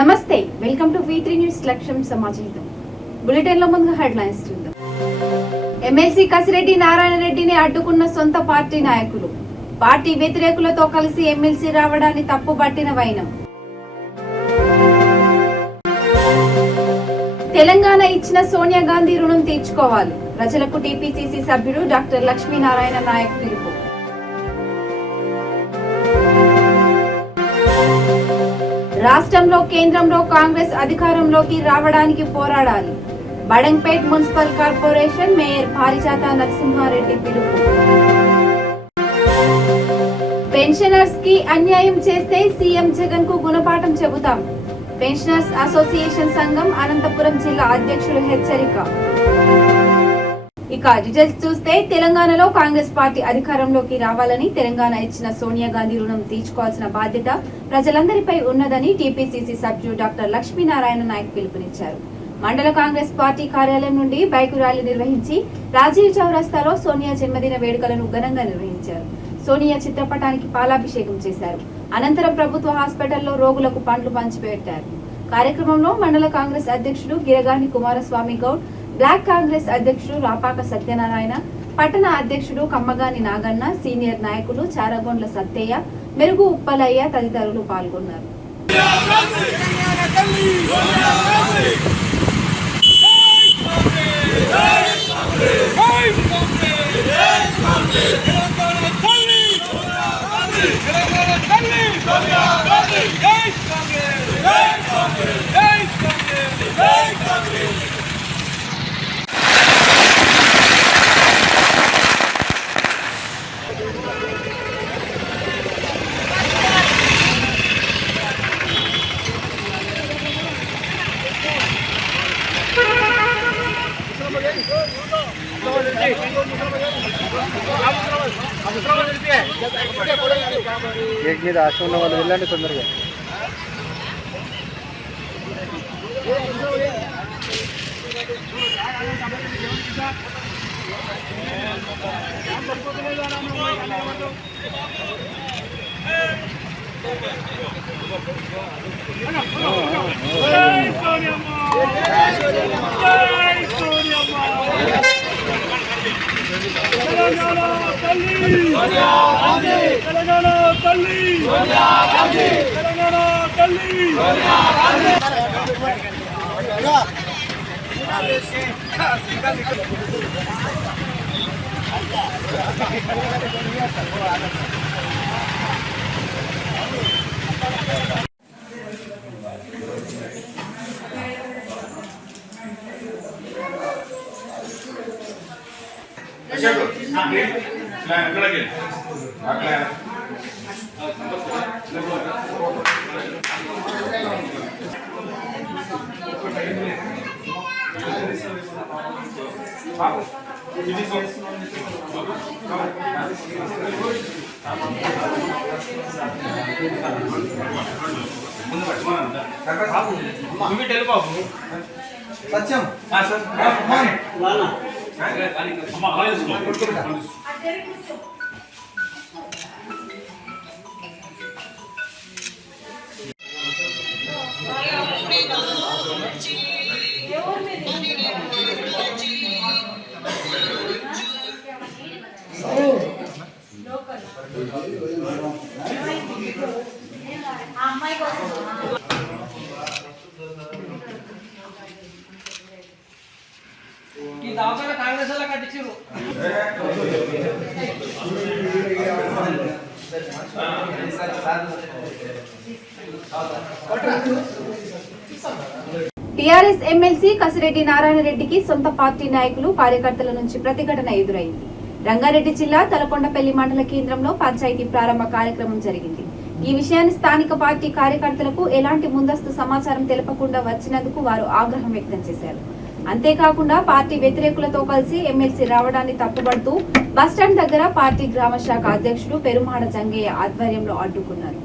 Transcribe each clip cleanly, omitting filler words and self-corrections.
నమస్తే, welcome to V3 news లక్ష్యం సమాచారం. బులెటిన్ లో ముందుగా హెడ్లైన్స్ చూద్దాం. ఎమ్మెల్సీ కసిరెడ్డి నారాయణ రెడ్డిని అడ్డుకున్న సొంత పార్టీ నాయకులు, పార్టీ వ్యతిరేకులతో కలిసి ఎమ్మెల్సీ రావడాన్ని తప్పుబట్టిన వైనం. తెలంగాణ ఇచ్చిన సోనియా గాంధీ రుణం తీర్చుకోవాలి, ప్రజలకు టీపీసీసీ సభ్యుడు డాక్టర్ లక్ష్మీనారాయణ నాయక్ పిలుపు. రాష్ట్రంలో కేంద్రంలో కాంగ్రెస్ అధికారంలోకి రావడానికి పోరాడాలి, బడంగ్పేట్ మున్సిపల్ కార్పొరేషన్ మేయర్ పారిజాత నరసింహారెడ్డి పిలుపు. పెన్షనర్స్ కి అన్యాయం చేస్తే సీఎం జగన్ కు గుణపాఠం చెబుతాం, పెన్షనర్స్ అసోసియేషన్ సంఘం అనంతపురం జిల్లా అధ్యక్షులు హెచ్చరిక. ఇక డీటెయిల్స్ చూస్తే, తెలంగాణలో కాంగ్రెస్ పార్టీ అధికారంలోకి రావాలని తెలంగాణ ఇచ్చిన సోనియా గాంధీ రుణం తీర్చుకోవాల్సిన బాధ్యత ప్రజలందరిపై ఉన్నదని టీపీసీసీ సభ్యుడు డాక్టర్ లక్ష్మీనారాయణ నాయక్ పిలుపునిచ్చారు. మండల కాంగ్రెస్ పార్టీ కార్యాలయం నుండి బైకు ర్యాలీ నిర్వహించి రాజీవ్ చౌరస్తాలో సోనియా జన్మదిన వేడుకలను ఘనంగా నిర్వహించారు. సోనియా చిత్రపటానికి పాలాభిషేకం చేశారు. అనంతరం ప్రభుత్వ హాస్పిటల్లో రోగులకు పండ్లు పంచిపెట్టారు. కార్యక్రమంలో మండల కాంగ్రెస్ అధ్యక్షుడు గిరగాని కుమారస్వామి గౌడ్, బ్లాక్ కాంగ్రెస్ అధ్యక్షుడు రాపాక సత్యనారాయణ, పట్టణ అధ్యక్షుడు కమ్మగాని నాగన్న, సీనియర్ నాయకులు చారగొండ్ల సత్తయ్య, మెరుగు ఉప్పలయ్య తదితరులు పాల్గొన్నారు. గేట్ మీద ఆశ ఉన్న వాళ్ళు వెళ్ళండి తొందరగా. సత్యం ఈ దావకాల కాంగ్రెస్ వాళ్ళ కట్టించారు. టీఆర్ఎస్ ఎమ్మెల్సీ కసిరెడ్డి నారాయణ రెడ్డికి సొంత పార్టీ నాయకులు, కార్యకర్తల నుంచి ప్రతిఘటన ఎదురైంది. రంగారెడ్డి జిల్లా తలకొండపల్లి మండల కేంద్రంలో పంచాయతీ ప్రారంభ కార్యక్రమం జరిగింది. ఈ విషయాన్ని స్థానిక పార్టీ కార్యకర్తలకు ఎలాంటి ముందస్తు సమాచారం తెలపకుండా వచ్చినందుకు వారు ఆగ్రహం వ్యక్తం చేశారు. అంతేకాకుండా పార్టీ వ్యతిరేకులతో కలిసి ఎమ్మెల్సీ రావడాన్ని తప్పుపడుతూ బస్టాండ్ దగ్గర పార్టీ గ్రామ శాఖ అధ్యక్షుడు పెరుమాడ జంగయ్య ఆధ్వర్యంలో అడ్డుకున్నారు.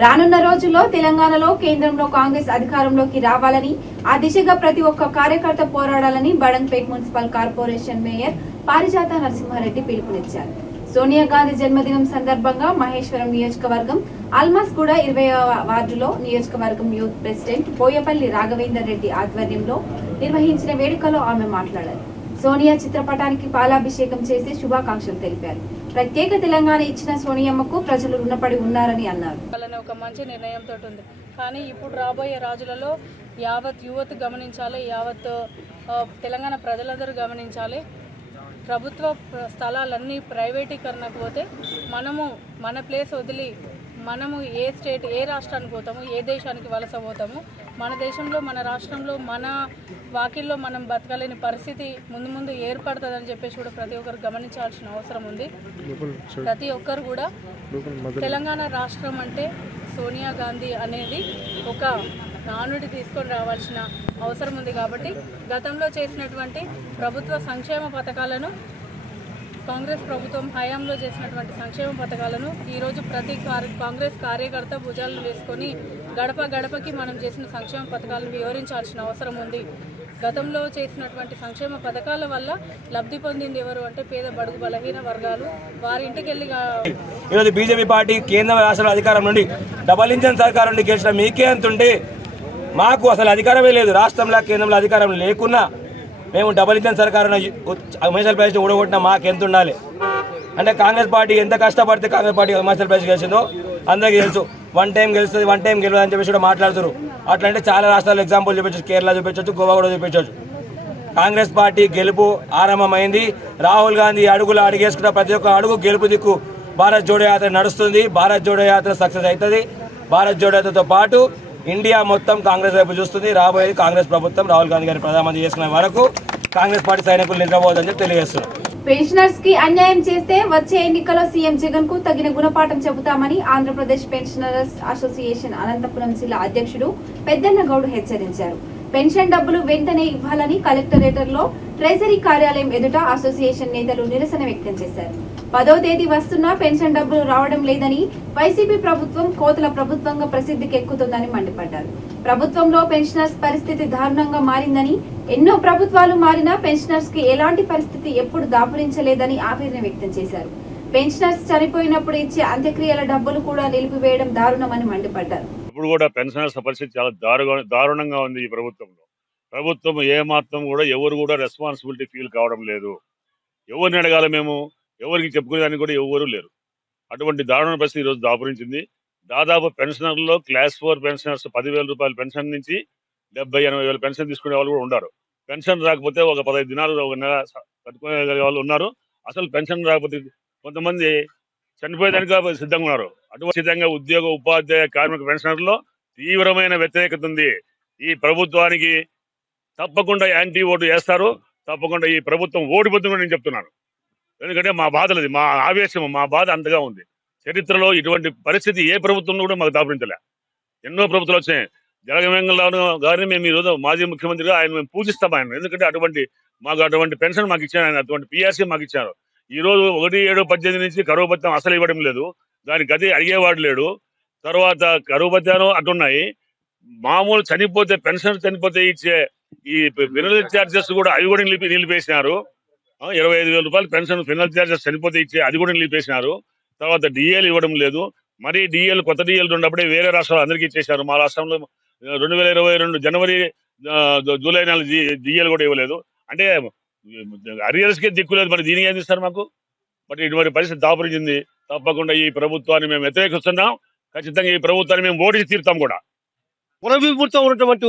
రానున్న రోజుల్లో తెలంగాణలో కేంద్రంలో కాంగ్రెస్ అధికారంలోకి రావాలని ఆ దిశగా ప్రతి ఒక్క కార్యకర్త పోరాడాలని బడంగ్పేట్ మున్సిపల్ కార్పొరేషన్ మేయర్ పారిజాత నరసింహారెడ్డి పిలుపునిచ్చారు. సోనియా గాంధీ జన్మదినం సందర్భంగా మహేశ్వరం నియోజకవర్గం అల్మాస్గూడ 20వ వార్డులో నియోజకవర్గం యూత్ ప్రెసిడెంట్ బోయపల్లి రాఘవేందర్ రెడ్డి ఆధ్వర్యంలో నిర్వహించిన వేడుకలో ఆమె మాట్లాడారు. సోనియా చిత్రపటానికి పాలాభిషేకం చేసి శుభాకాంక్షలు తెలిపారు. ప్రత్యేక తెలంగాణ ఇచ్చిన సోనియమ్మకు ప్రజలు రుణపడి ఉన్నారని అన్నారు. ఒక మంచి నిర్ణయంతో ఉంది. కానీ ఇప్పుడు రాబోయే రోజులలో యావత్ యువత గమనించాలి, యావత్ తెలంగాణ ప్రజలందరూ గమనించాలి. ప్రభుత్వ స్థలాలన్నీ ప్రైవేటీకరణకు పోతే మన ప్లేస్ వదిలి మనము ఏ రాష్ట్రానికి పోతాము, ఏ దేశానికి వలస పోతాము. మన దేశంలో, మన రాష్ట్రంలో, మన వాకిల్లో మనం బతకలేని పరిస్థితి ముందు ఏర్పడుతుందని చెప్పేసి కూడా ప్రతి ఒక్కరు గమనించాల్సిన అవసరం ఉంది. ప్రతి ఒక్కరు కూడా తెలంగాణ రాష్ట్రం అంటే సోనియా గాంధీ అనేది ఒక నానుడి తీసుకొని రావాల్సిన అవసరం ఉంది. కాబట్టి గతంలో చేసినటువంటి ప్రభుత్వ సంక్షేమ పథకాలను, కాంగ్రెస్ ప్రభుత్వం హయాంలో చేసినటువంటి సంక్షేమ పథకాలను ఈరోజు ప్రతి కాంగ్రెస్ కార్యకర్త భుజాలను వేసుకొని గడప గడపకి మనం చేసిన సంక్షేమ పథకాలను వివరించాల్సిన అవసరం ఉంది. గతంలో చేసినటువంటి సంక్షేమ పథకాల వల్ల లబ్ధి పొందింది ఎవరు అంటే పేద బడుగు బలహీన వర్గాలు. వారి ఇంటికి వెళ్ళి ఈరోజు బీజేపీ పార్టీ కేంద్ర రాష్ట్ర అధికారం నుండి డబల్ ఇంజన్ సర్కార్ నుండి గెలిచిన మీకే అంతుంటే మాకు అసలు అధికారమే లేదు. రాష్ట్రంలో కేంద్రంలో అధికారం లేకున్నా మేము డబల్ ఇంజన్ సర్కారు హిమాచల్ ప్రదేశ్ ఊడగొట్టిన మాకెంత ఉండాలి అంటే కాంగ్రెస్ పార్టీ ఎంత కష్టపడితే కాంగ్రెస్ పార్టీ హిమాచల్ ప్రదేశ్ గెలిచిందో అందరికీ తెలుసు. వన్ టైం గెలుస్తుంది, వన్ టైం గెలవదు అని చెప్పేసి కూడా మాట్లాడుతారు. అట్లా అంటే చాలా రాష్ట్రాలు ఎగ్జాంపుల్ చూపించవచ్చు, కేరళ చూపించవచ్చు, గోవా కూడా చూపించవచ్చు. కాంగ్రెస్ పార్టీ గెలుపు ఆరంభమైంది. రాహుల్ గాంధీ అడుగులు అడిగేసుకున్న ప్రతి ఒక్క అడుగు గెలుపు దిక్కు భారత్ జోడో యాత్ర నడుస్తుంది. భారత్ జోడో యాత్ర సక్సెస్ అవుతుంది. భారత్ జోడో యాత్రతో పాటు ఇండియా మొత్తం కాంగ్రెస్ వైపు చూస్తుంది. రాబోయేది కాంగ్రెస్ ప్రభుత్వం. రాహుల్ గాంధీ గారిని ప్రధానమంత్రి చేసుకునే వరకు కాంగ్రెస్ పార్టీ సైనికులు నిద్రపోవద్దని చెప్పి తెలియజేస్తున్నారు. పెన్షనర్స్ కి అన్యాయం చేస్తే వచ్చే ఎన్నికల్లో సీఎం జగన్ కు తగిన గుణపాఠం చెబుతామని ఆంధ్రప్రదేశ్ పెన్షనర్స్ అసోసియేషన్ అనంతపురం జిల్లా అధ్యక్షుడు పెద్దన్నగౌడ్ హెచ్చరించారు. పెన్షన్ డబ్బులు వెంటనే ఇవ్వాలని కలెక్టరేట్లో ట్రెజరీ కార్యాలయం ఎదుట అసోసియేషన్ నేతలు నిరసన వ్యక్తం చేశారు. 10వ తేదీ వస్తున్నా పెన్షన్ డబ్బులు రావడం లేదని, వైసీపీ ప్రభుత్వం కోతల ప్రభుత్వంగా ప్రసిద్ధికి ఎక్కుతుందని మండిపడ్డారు. ప్రభుత్వంలో పెన్షనర్స్ పరిస్థితి దారుణంగా మారిందని, ఎన్నో ప్రభుత్వాలు మారినా పెన్షనర్స్ కి ఎలాంటి పరిస్థితి ఎప్పుడు దాపురించలేదని ఆవేదన వ్యక్తం చేశారు. పెన్షనర్స్ చనిపోయినప్పుడు ఇచ్చే అంత్యక్రియల డబ్బులు కూడా నిలిపివేయడం దారుణమని మండిపడ్డారు. ఇప్పుడు కూడా పెన్షనర్స్ పరిస్థితి చాలా దారుణంగా ఉంది. ఈ ప్రభుత్వం ఏమాత్రం కూడా ఎవరు కూడా రెస్పాన్సిబిలిటీ ఫీల్ కావడం లేదు. ఎవరిని అడగాలి, మేము ఎవరికి చెప్పుకునేదానికి కూడా ఎవరు లేరు. అటువంటి దారుణ పరిస్థితి ఈరోజు దాపురించింది. దాదాపు పెన్షనర్లో క్లాస్ 4 పెన్షనర్స్ 10,000 రూపాయల పెన్షన్ నుంచి 70-80 వేల పెన్షన్ తీసుకునే వాళ్ళు కూడా ఉన్నారు. పెన్షన్ రాకపోతే ఒక 15 దినాలు ఒక నెల కట్టుకునే వాళ్ళు ఉన్నారు. అసలు పెన్షన్ రాకపోతే కొంతమంది చనిపోయేదానికి సిద్ధంగా ఉన్నారు. అటువంటి సిద్ధంగా ఉద్యోగ ఉపాధ్యాయ కార్మిక పెన్షనర్లో తీవ్రమైన వ్యతిరేకత ఉంది. ఈ ప్రభుత్వానికి తప్పకుండా యాంటీ ఓటు వేస్తారు. తప్పకుండా ఈ ప్రభుత్వం ఓడిపోతుందని నేను చెప్తున్నాను. ఎందుకంటే మా బాధలది, మా ఆవేశం, మా బాధ అంతగా ఉంది. చరిత్రలో ఇటువంటి పరిస్థితి ఏ ప్రభుత్వంలో కూడా మాకు దాపురించలే. ఎన్నో ప్రభుత్వాలు వచ్చాయి. జగన్మోహన్ గారిని మేము ఈరోజు మాజీ ముఖ్యమంత్రిగా ఆయన మేము పూజిస్తాం ఆయన. ఎందుకంటే అటువంటి పెన్షన్ మాకు ఇచ్చారు ఆయన, అటువంటి పిఆర్సీ మాకు ఇచ్చారు. ఈ రోజు 1/7/18 నుంచి కరువు భత్యం అసలు ఇవ్వడం లేదు. దానికి గది అడిగేవాడు లేడు. తర్వాత కరువు భత్యాలు అటున్నాయి. మామూలు పెన్షన్ చనిపోతే ఇచ్చే ఈ ఫినరల్ ఛార్జెస్ కూడా అవి కూడా నిలిపేసినారు. 25,000 రూపాయలు పెన్షన్ ఫినరల్ ఛార్జెస్ చనిపోతే ఇచ్చే అది కూడా నిలిపేసినారు. తర్వాత డిఏలు ఇవ్వడం లేదు. మరి డిఏలు కొత్త డిఏలు ఉన్నప్పుడే వేరే రాష్ట్రాలు అందరికీ ఇచ్చేసారు. మా రాష్ట్రంలో 2022 జనవరి జూలై నెల డిఏలు కూడా ఇవ్వలేదు. అంటే అరియర్స్ కి దిక్కు లేదు. మరి దీనికి ఏం ఇస్తారు మాకు? బట్ ఇటువంటి పరిస్థితి దాపురించింది. తప్పకుండా ఈ ప్రభుత్వాన్ని మేము వ్యతిరేకిస్తున్నాం. ఖచ్చితంగా ఈ ప్రభుత్వాన్ని మేము ఓడించి తీరుతాం కూడా. పునర్విభూతితో ఉన్నటువంటి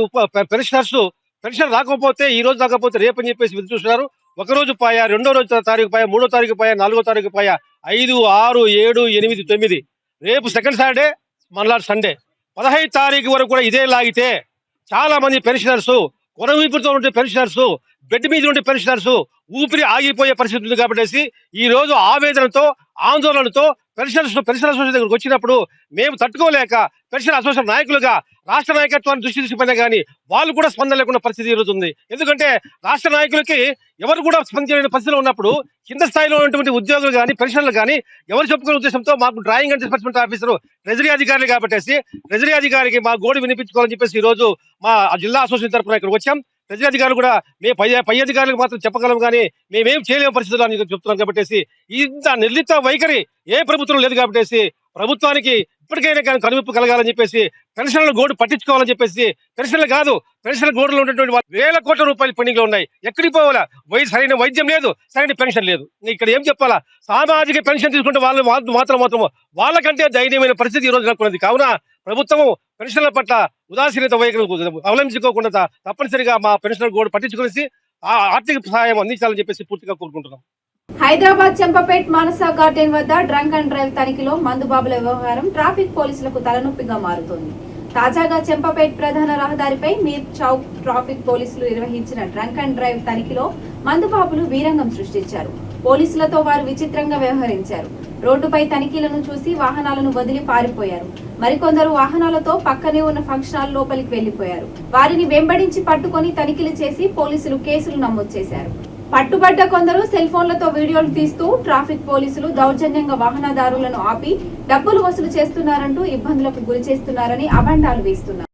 పెన్షనర్స్ పెన్షన్ రాకపోతే ఈ రోజు రాకపోతే రేపని చెప్పేసి ఎదురు చూస్తున్నారు. ఒకరోజు పాయ, 2వ రోజు తారీఖు పాయ, 3వ తారీఖు పాయ, 4వ తారీఖు పాయ, 5, 6, 7, 8, 9 రేపు సెకండ్ సాటర్డే, మళ్ళా సండే 15 తారీఖు వరకు కూడా ఇదే లాగితే చాలా మంది పెన్షనర్స్, కొనవీపుతో ఉంటే పెన్షనర్స్ బెడ్ మీద ఉండే పెన్షనర్స్ ఊపిరి ఆగిపోయే పరిస్థితి ఉంది కాబట్టి ఈ రోజు ఆవేదనతో ఆందోళనతో పెన్షన్ అసోసియేషన్ దగ్గరకు వచ్చినప్పుడు మేము తట్టుకోలేక పెన్షన్ అసోసియేషన్ నాయకులుగా రాష్ట్ర నాయకత్వాన్ని దృష్టి తీసుకుపోయినా కానీ వాళ్ళు కూడా స్పందన లేకుండా పరిస్థితి ఈ రోజు ఉంది. ఎందుకంటే రాష్ట్ర నాయకులకి ఎవరు కూడా స్పందించలేని పరిస్థితిలో ఉన్నప్పుడు కింద స్థాయిలో ఉన్నటువంటి ఉద్యోగులు కానీ పెన్షన్లు కానీ ఎవరు చెప్పుకునే ఉద్దేశంతో మాకు drawing and disbursement officer treasury అధికారులు కాబట్టి ట్రెజరీ అధికారికి మా గోడు వినిపించుకోవాలని చెప్పేసి ఈ రోజు మా జిల్లా అసోసియేషన్ తరఫున ఇక్కడికి వచ్చాం. ట్రెజరీ అధికారులు కూడా మేము పై అధికారులకు మాత్రం చెప్పగలం కానీ మేమేం చేయలేము పరిస్థితులు అని చెప్తున్నాం కాబట్టి ఇంత నిర్లిప్త వైఖరి ఏ ప్రభుత్వం లేదు కాబట్టి ప్రభుత్వానికి ఇప్పటికైనా కానీ కనువిప్పు కలగాలని చెప్పేసి పెన్షన్ల గోడు పట్టించుకోవాలని చెప్పేసి పెన్షన్లు కాదు పెన్షన్ల గోడులో ఉన్నటువంటి వేల కోట్ల రూపాయలు పెండింగ్ లో ఉన్నాయి. ఎక్కడికి పోవాలా? సరైన వైద్యం లేదు, సరైన పెన్షన్ లేదు. ఇక్కడ ఏం చెప్పాలా? సామాజిక పెన్షన్ తీసుకుంటే వాళ్ళు మాత్రం వాళ్ళకంటే దయనీయమైన పరిస్థితి ఈ రోజు నెలకొన్నది. కావున ప్రభుత్వం పెన్షన్ల పట్ల ఉదాసీనత వైఖరి అవలంబించుకోకుండా తప్పనిసరిగా మా పెన్షన్ల గోడు పట్టించుకునేసి ఆర్థిక సహాయం అందించాలని చెప్పేసి పూర్తిగా కోరుకుంటున్నాం. హైదరాబాద్ చెంపపేట్ మానస గార్డెన్ వద్ద డ్రంక్ అండ్ డ్రైవ్ తనిఖీలో మందుబాబుల వ్యవహారం ట్రాఫిక్ పోలీసులకు తలనొప్పిగా మారుతోంది. తాజాగా చెంపపేట్ ప్రధాన రహదారిపై మీర్ చౌక్ ట్రాఫిక్ పోలీసులు నిర్వహించిన డ్రంక్ అండ్ డ్రైవ్ తనిఖీలో మందుబాబులు వీరంగం సృష్టించారు. పోలీసులతో వారు విచిత్రంగా వ్యవహరించారు. రోడ్డుపై తనిఖీలను చూసి వాహనాలను వదిలి పారిపోయారు. మరికొందరు వాహనాలతో పక్కనే ఉన్న ఫంక్షన్ హాల్ లోపలికి వెళ్లిపోయారు. వారిని వెంబడించి పట్టుకొని తనిఖీలు చేసి పోలీసులు కేసులు నమోదు చేశారు. పట్టుబడ్డ కొందరు సెల్ ఫోన్లతో వీడియోలు తీస్తూ ట్రాఫిక్ పోలీసులు దౌర్జన్యంగా వాహనదారులను ఆపి డబ్బులు వసూలు చేస్తున్నారంటూ ఇబ్బందులకు గురి చేస్తున్నారని అభండాలు వేస్తున్నారు.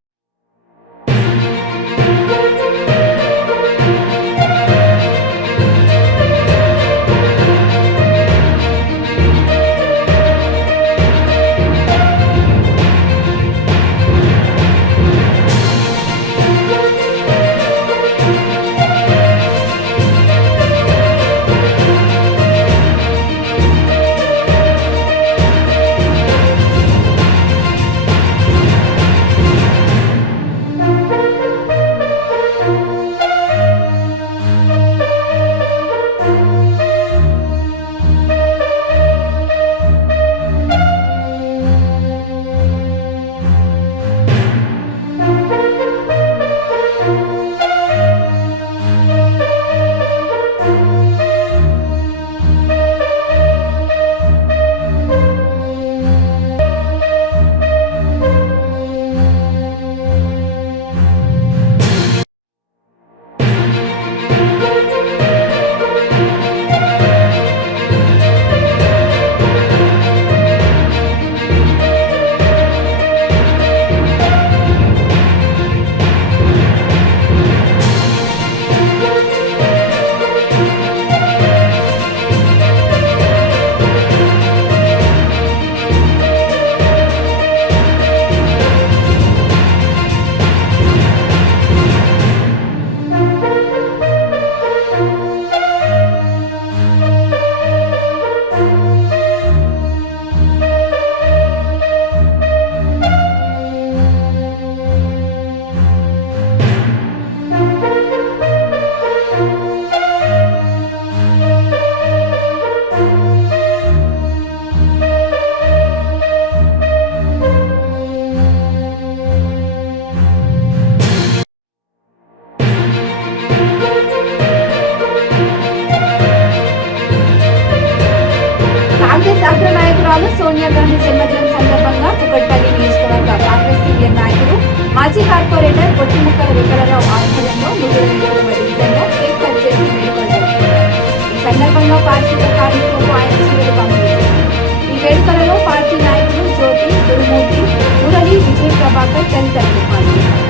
అగ్ర నాయకురాలు సోనియా గాంధీ జన్మదినం సందర్భంగా కుకట్పల్లి నియోజకవర్గ కాంగ్రెస్ సీనియర్ నాయకులు మాజీ కార్పొరేటర్ కొట్టిముక్కల వెంకటరావు ఆధ్వర్యంలో 122వ డివిజన్లో కేక్ కట్ చేసి వేడుకలు జరుపుకున్నారు. ఈ సందర్భంగా పార్టీ కార్మికులకు ఆయన చీరలు పంపిణీ చేశారు. ఈ వేడుకలలో పార్టీ నాయకులు జ్యోతి, గురుమూర్తి, మురళి, విజయ్ ప్రభాకర్ తదితరులు పాల్గొన్నారు.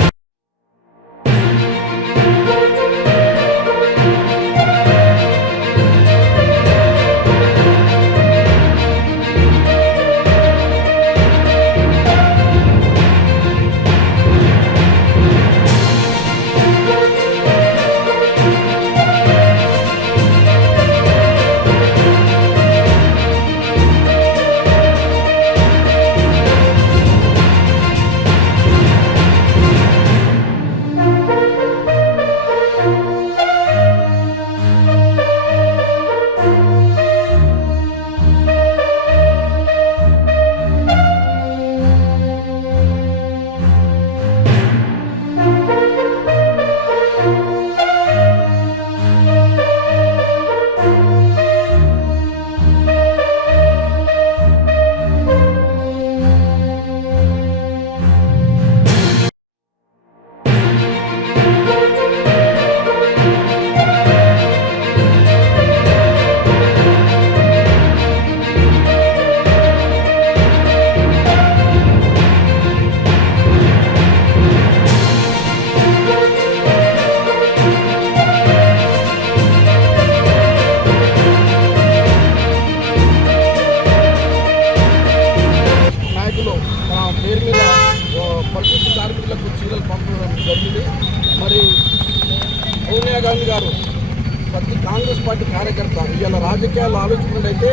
కార్యకర్త. ఇవాళ రాజకీయాలు ఆలోచించినట్టయితే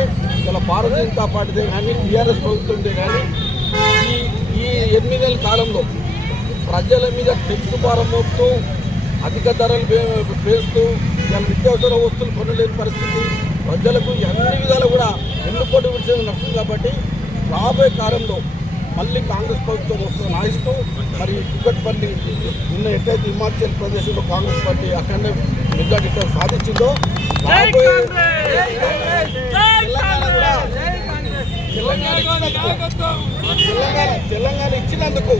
ఇలా భారతీయ జనతా పార్టీదే కానీ టీఆర్ఎస్ ప్రభుత్వందే కానీ ఈ 8 నెలల కాలంలో ప్రజల మీద టెక్స్ భారం మోపుతూ అధిక ధరలు పేస్తూ ఇలా నిత్యావసర వస్తువులు కొనలేని పరిస్థితి, ప్రజలకు అన్ని విధాలు కూడా ఎన్నుకోటి విషయం నడుస్తుంది. కాబట్టి రాబోయే కాలంలో మళ్ళీ కాంగ్రెస్ ప్రభుత్వం వస్తుందని ఆశిస్తూ మరి కుక్కట్పల్లి నిన్న ఎక్కడైతే హిమాచల్ ప్రదేశ్లో కాంగ్రెస్ పార్టీ అక్కడనే మెజార్టీ సాధించిందో రాబోయే తెలంగాణ ఇచ్చినందుకు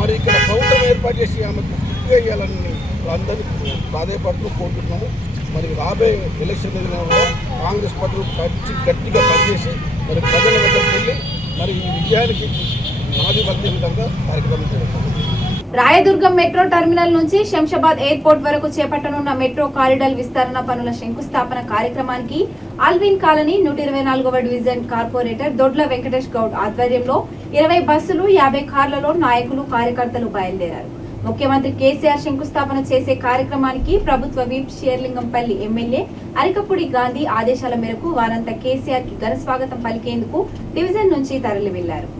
మరి ఇక్కడ ప్రభుత్వం ఏర్పాటు చేసి ఆమెకు గుర్తు వేయాలని అందరినీ ప్రాధాన్యపడుతూ కోరుతున్నాము. మరి రాబోయే ఎలక్షన్ కూడా కాంగ్రెస్ పార్టీ గట్టిగా పనిచేసి మరి ప్రజల వద్దకు వెళ్ళి మరి ఈ విజయానికి నాది వర్తే విధంగా కార్యక్రమం జరుగుతుంది. రాయదుర్గం మెట్రో టెర్మినల్ నుంచి శంషాబాద్ ఎయిర్పోర్ట్ వరకు చేపట్టనున్న మెట్రో కారిడార్ విస్తరణ పనుల శంకుస్థాపన కార్యక్రమానికి ఆల్విన్ కాలనీ 124వ డివిజన్ కార్పొరేటర్ దొడ్ల వెంకటేష్ గౌడ్ ఆధ్వర్యంలో 20 బస్సులు 50 కార్లలో నాయకులు కార్యకర్తలు బయలుదేరారు. ముఖ్యమంత్రి కేసీఆర్ శంకుస్థాపన చేసే కార్యక్రమానికి ప్రభుత్వ విప్ షేర్లింగంపల్లి ఎమ్మెల్యే అరికపూడి గాంధీ ఆదేశాల మేరకు వారంతా కేసీఆర్ కి ఘన స్వాగతం పలికేందుకు డివిజన్ నుంచి తరలి వెళ్లారు.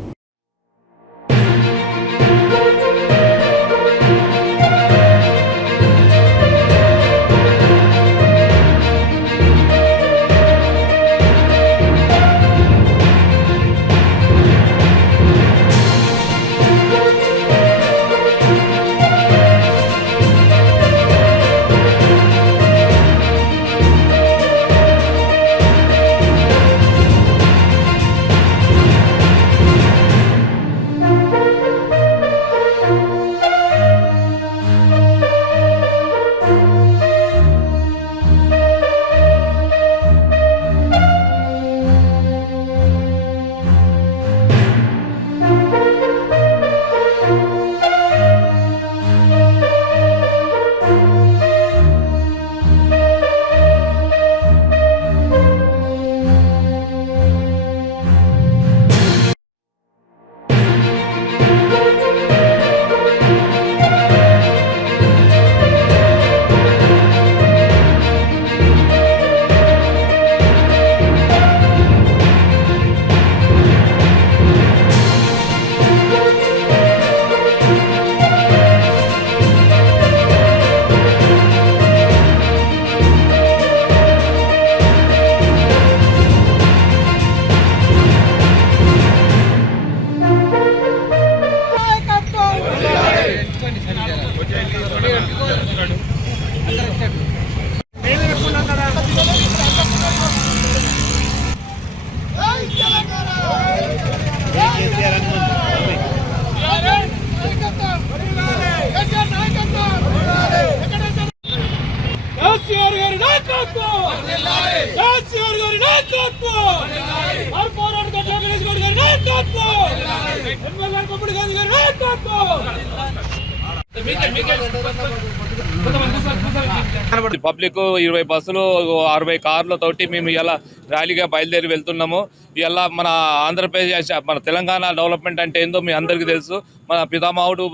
పబ్లిక్ 20 బస్సులు 60 కార్లతోటి మేము ఇలా ర్యాలీగా బయలుదేరి వెళ్తున్నాము. ఇలా మన ఆంధ్రప్రదేశ్ మన తెలంగాణ డెవలప్మెంట్ అంటే ఏందో మీ అందరికీ తెలుసు. మన పితామహుడు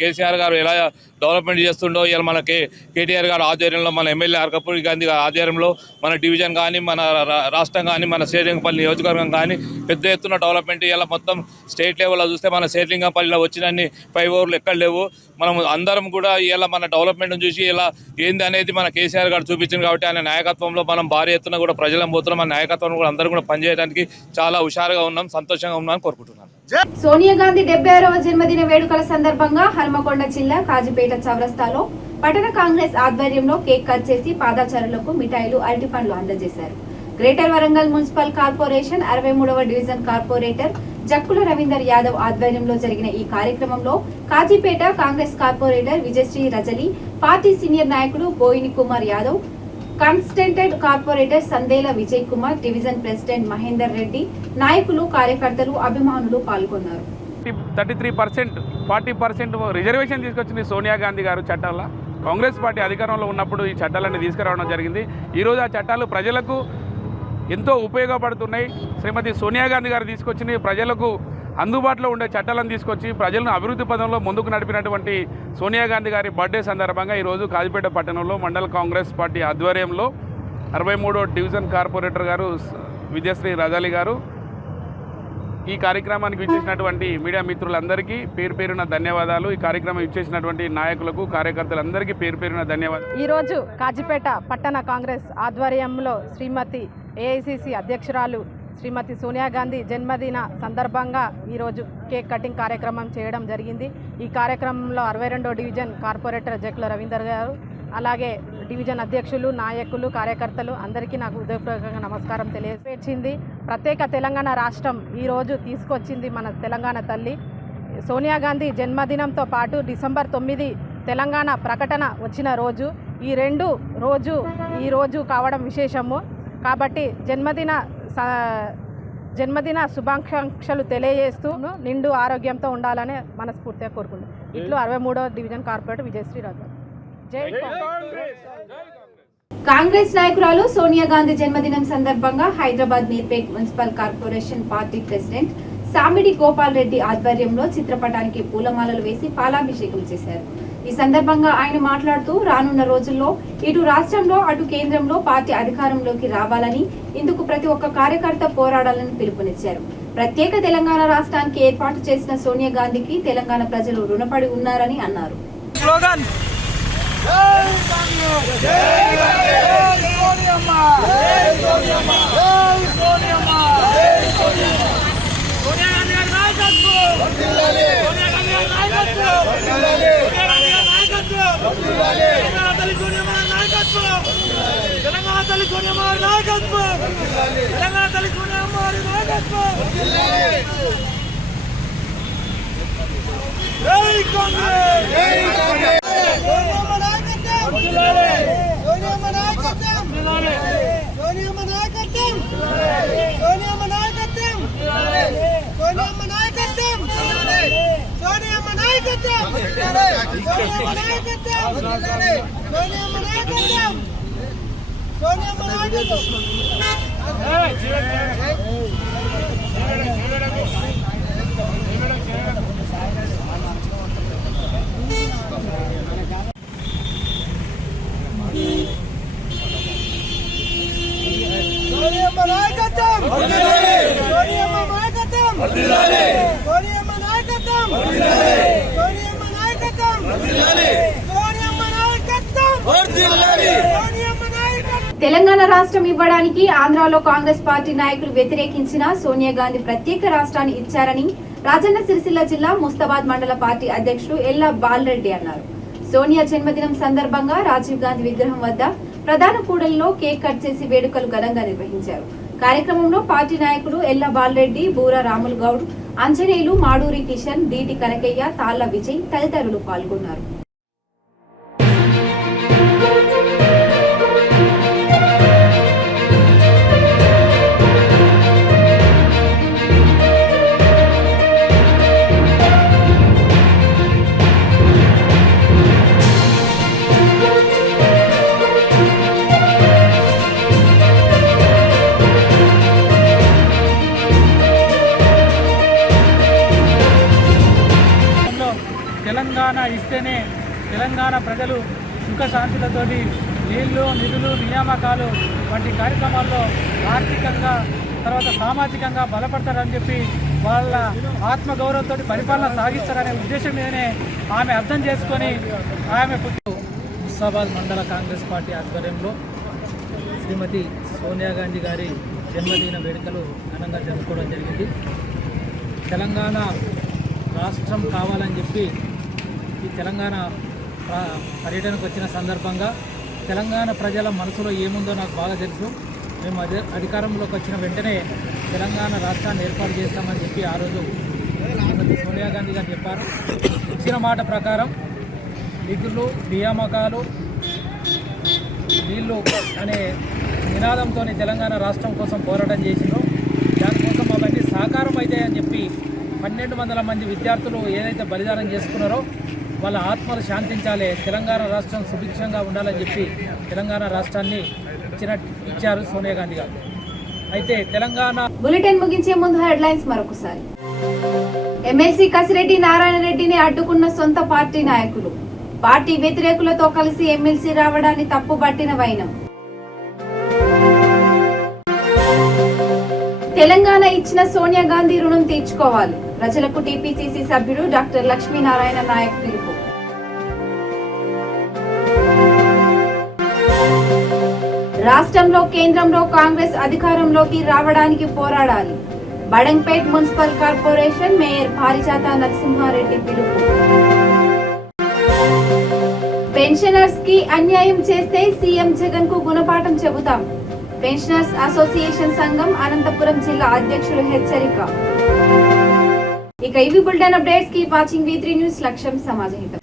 కేసీఆర్ గారు ఎలా డెవలప్మెంట్ చేస్తుండో ఇలా మన కేటీఆర్ గారు ఆధ్వర్యంలో, మన ఎమ్మెల్యే అరకపూడి గాంధీ గారి ఆధ్వర్యంలో మన డివిజన్ కానీ, మన రాష్ట్రం కానీ, మన శ్రీలింగంపల్లి నియోజకవర్గం కానీ పెద్ద ఎత్తున డెవలప్మెంట్. ఇలా మొత్తం స్టేట్ లెవెల్లో చూస్తే మన శ్రీలింగంపల్లిలో వచ్చినన్ని ఫ్లైఓవర్లు ఎక్కడ లేవు. మనం అందరం కూడా ఇలా మన డెవలప్మెంట్ చూసి ఇలా ఏంది అనేది మన కేసీఆర్ గారు చూపించింది. కాబట్టి ఆయన నాయకత్వంలో మనం భారీ ఎత్తున కూడా ప్రజలం పోతున్నాం. మన నాయకత్వం కూడా అందరూ కూడా పనిచేయడానికి చాలా హుషారుగా ఉన్నాం, సంతోషంగా ఉన్నాం కోరుకుంటున్నాను. సోనియా గాంధీ 76వ జన్మదిన వేడుకల సందర్భంగా హన్మకొండ జిల్లా కాజీపేట చౌరస్తాలో పట్టణ కాంగ్రెస్ ఆధ్వర్యంలో కేక్ కట్ చేసి పాదచారులకు మిఠాయిలు, అరటిపండ్లు అందజేశారు. గ్రేటర్ వరంగల్ మున్సిపల్ కార్పొరేషన్ 63వ డివిజన్ కార్పొరేటర్ జక్కుల రవీందర్ యాదవ్ ఆధ్వర్యంలో జరిగిన ఈ కార్యక్రమంలో Kazipet Congress corporator Vijayashri Rajali, party senior నాయకుడు Boini Kumar Yadav, contested corporator Sandela Vijay Kumar, division president Mahender Reddy, నాయకులు, కార్యకర్తలు, అభిమానులు పాల్గొన్నారు. 33%, 40% రిజర్వేషన్ తీసుకొచ్చింది సోనియా గాంధీ గారు చట్టాల. కాంగ్రెస్ పార్టీ అధికారంలో ఉన్నప్పుడు ఈ చట్టాలన్నీ తీసుకురావడం జరిగింది. ఈరోజు ఆ చట్టాలు ప్రజలకు ఎంతో ఉపయోగపడుతున్నాయి. శ్రీమతి సోనియా గాంధీ గారు తీసుకొచ్చిన ప్రజలకు అందుబాటులో ఉండే చట్టాలను తీసుకొచ్చి ప్రజలను అభివృద్ధి పదంలో ముందుకు నడిపినటువంటి సోనియా గాంధీ గారి బర్త్డే సందర్భంగా ఈరోజు కాజీపేట పట్టణంలో మండల కాంగ్రెస్ పార్టీ ఆధ్వర్యంలో 63వ డివిజన్ కార్పొరేటర్ గారు విజయశ్రీ రజాలి గారు, ఈ కార్యక్రమానికి ఇచ్చేసినటువంటి మీడియా మిత్రులందరికీ పేరు పేరున ధన్యవాదాలు. ఈ కార్యక్రమం ఇచ్చేసినటువంటి నాయకులకు, కార్యకర్తలందరికీ పేరు పేరున ధన్యవాదాలు. ఈరోజు కాజీపేట పట్టణ కాంగ్రెస్ ఆధ్వర్యంలో శ్రీమతి ఏఐసిసి అధ్యక్షురాలు శ్రీమతి సోనియా గాంధీ జన్మదిన సందర్భంగా ఈరోజు కేక్ కటింగ్ కార్యక్రమం చేయడం జరిగింది. ఈ కార్యక్రమంలో 62వ డివిజన్ కార్పొరేటర్ జక్కుల రవీందర్ గారు, అలాగే డివిజన్ అధ్యక్షులు, నాయకులు, కార్యకర్తలు అందరికీ నాకు హృదయపూర్వకంగా నమస్కారం తెలియజేసింది. ప్రత్యేక తెలంగాణ రాష్ట్రం ఈరోజు తీసుకొచ్చింది మన తెలంగాణ తల్లి సోనియా గాంధీ జన్మదినంతో పాటు డిసెంబర్ 9 తెలంగాణ ప్రకటన వచ్చిన రోజు. ఈ రోజు కావడం విశేషము. కాబట్టి జన్మదిన శుభాకాంక్షలు తెలియజేస్తూ నిండు ఆరోగ్యంతో ఉండాలని మనస్ఫూర్తిగా కోరుకుంటున్నాను. ఇట్లు 63వ డివిజన్ కార్పొరేటర్ విజయశ్రీ రాజా. జై కాంగ్రెస్. కాంగ్రెస్ నాయకురాలు సోనియా గాంధీ జన్మదినం సందర్భంగా Hyderabad Meerpet municipal corporation party president Samidi Gopal Reddy ఆధ్వర్యంలో చిత్రపటానికి పూలమాలలు వేసి పాలాభిషేకం చేశారు. ఈ సందర్భంగా ఆయన మాట్లాడుతూ రానున్న రోజుల్లో ఇటు రాష్ట్రంలో అటు కేంద్రంలో పార్టీ అధికారంలోకి రావాలని, ఇందుకు ప్రతి ఒక్క కార్యకర్త పోరాడాలని పిలుపునిచ్చారు. ప్రత్యేక తెలంగాణ రాష్ట్రానికి ఏర్పాటు చేసిన సోనియా గాంధీకి తెలంగాణ ప్రజలు రుణపడి ఉన్నారని అన్నారు. తెలంగాణ రాష్ట్రం ఇవ్వడానికి ఆంధ్రాలో కాంగ్రెస్ పార్టీ నాయకులు వ్యతిరేకించిన సోనియా గాంధీ ప్రత్యేక రాష్ట్రాన్ని ఇచ్చారని రాజన్న సిరిసిల్ల జిల్లా ముస్తాబాద్ మండల పార్టీ అధ్యక్షుడు ఎల్లా బాలరెడ్డి అన్నారు. సోనియా జన్మదినం సందర్భంగా రాజీవ్ గాంధీ విగ్రహం వద్ద ప్రధాన కూడలిలో కేక్ కట్ చేసి వేడుకలు ఘనంగా నిర్వహించారు. కార్యక్రమంలో పార్టీ నాయకులు ఎల్లా బాలరెడ్డి, బూర రాములు గౌడ్, అంజనేయులు, మాడూరి కిషన్, దీటి కనకయ్య, తాళ్ల విజయ్ తదితరులు పాల్గొన్నారు. తెలంగాణ ఇస్తేనే తెలంగాణ ప్రజలు సుఖశాంతులతోటి నీళ్లు, నిధులు, నియామకాలు వంటి కార్యక్రమాల్లో ఆర్థికంగా తర్వాత సామాజికంగా బలపడతారని చెప్పి వాళ్ళ ఆత్మగౌరవంతో పరిపాలన సాగిస్తారనే ఉద్దేశం మీదనే ఆమె అర్థం చేసుకొని ఆమె ముస్తాబాద్ మండల కాంగ్రెస్ పార్టీ ఆధ్వర్యంలో శ్రీమతి సోనియా గాంధీ గారి జన్మదిన వేడుకలు ఘనంగా జరుపుకోవడం జరిగింది. తెలంగాణ రాష్ట్రం కావాలని చెప్పి ఈ తెలంగాణ పర్యటనకు వచ్చిన సందర్భంగా తెలంగాణ ప్రజల మనసులో ఏముందో నాకు బాగా తెలుసు. మేము అధికారంలోకి వచ్చిన వెంటనే తెలంగాణ రాష్ట్రాన్ని ఏర్పాటు చేస్తామని చెప్పి ఆ రోజు శ్రీమతి సోనియా గాంధీ గారు చెప్పారు. ఇచ్చిన మాట ప్రకారం నిధులు, నియామకాలు, నీళ్లు అనే నినాదంతో తెలంగాణ రాష్ట్రం కోసం పోరాటం చేసినారు. దానికోసం అవన్నీ సాకారం అవుతాయని చెప్పి 1200 మంది విద్యార్థులు ఏదైతే బలిదానం చేసుకున్నారో వాళ్ళ ఆత్మలు శాంతించాలి, తెలంగాణ రాష్ట్రం సుభిక్షంగా ఉండాలని చెప్పి తెలంగాణ రాష్ట్రాన్ని ఇచ్చారు సోనియా గాంధీ గారు. అయితే తెలంగాణ బులెటిన్ ముగించే ముందు హెడ్లైన్స్ మరొకసారి. ఎమ్మెల్సీ కసిరెడ్డి నారాయణ రెడ్డిని అడ్డుకున్న సొంత పార్టీ నాయకులు, పార్టీ వ్యతిరేకులతో కలిసి ఎమ్మెల్సీ రావడాన్ని తప్పుబట్టిన వైనం. తెలంగాణ ఇచ్చిన సోనియా గాంధీ రుణం తీర్చుకోవాలి. ప్రజలకు టీపీసీసీ సభ్యుడు డాక్టర్ లక్ష్మీనారాయణ నాయక్ పిలుపు. రాష్ట్రంలో కేంద్రంలో కాంగ్రెస్ అధికారంలోకి రావడానికి పోరాడాలి. బడంగ్పేట్ మున్సిపల్ కార్పొరేషన్ మేయర్ పారిజాత నరసింహారెడ్డి పిలుపు. పెన్షనర్స్ కి అన్యాయం చేస్తే సీఎం జగన్ కు గుణపాఠం చెబుతాం. పెన్షనర్స్ అసోసియేషన్ సంఘం అనంతపురం జిల్లా అధ్యక్షులు హెచ్చరిక. ఇక ఇవి bulletin updates. Keep watching V3 news. లక్ష్యం సమాజ హితం.